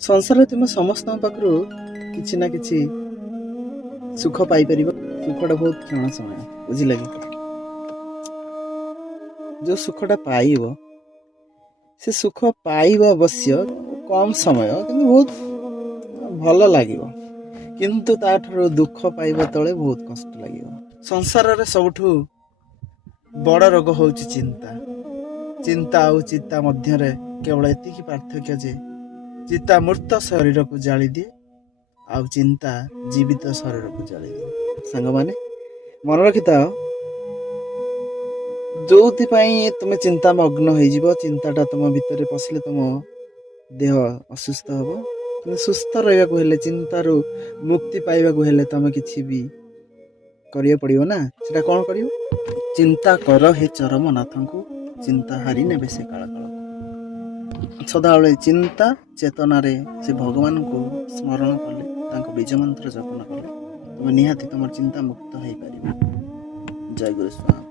संसार तुम समस्त पाखु किसी ना कि सुख पाइपर सुखटा बहुत क्षण समय बुझल कि जो सुखटा पाइब से सुख पाइब अवश्य कम समय किंतु बहुत भल लगे किंतु ताठू दुख पाइब तले बहुत कष्ट लगे। संसार रे सबुठु बड़ रोग हूँ चिंता। चिंता और चिंता मध्य केवल एतिकी पार्थक्य जे चिंता मृत शरीर को जाली दिए आउ चिंता जीवित शरीर को जाली दिए। सांग माने मन रखि था जो तुम चिंता मग्न हो चिंताटा तुम भितर पशिले तुम देह असुस्थ हम। तुम सुस्थ रहा हेले चिंतारू मुक्ति पाइबा हेले तुम किसी भी करिया पड़ियो ना सेटा कौन करियो। चिंता कर हे चरम नाथ को चिंता हारी ने से काल काल सदाबले चिंता चेतना रे से भगवान को स्मरण कले बीज मंत्र जपन कले तुम निहाती तुम चिंता मुक्त हो पार। जय गुरु स्वामी।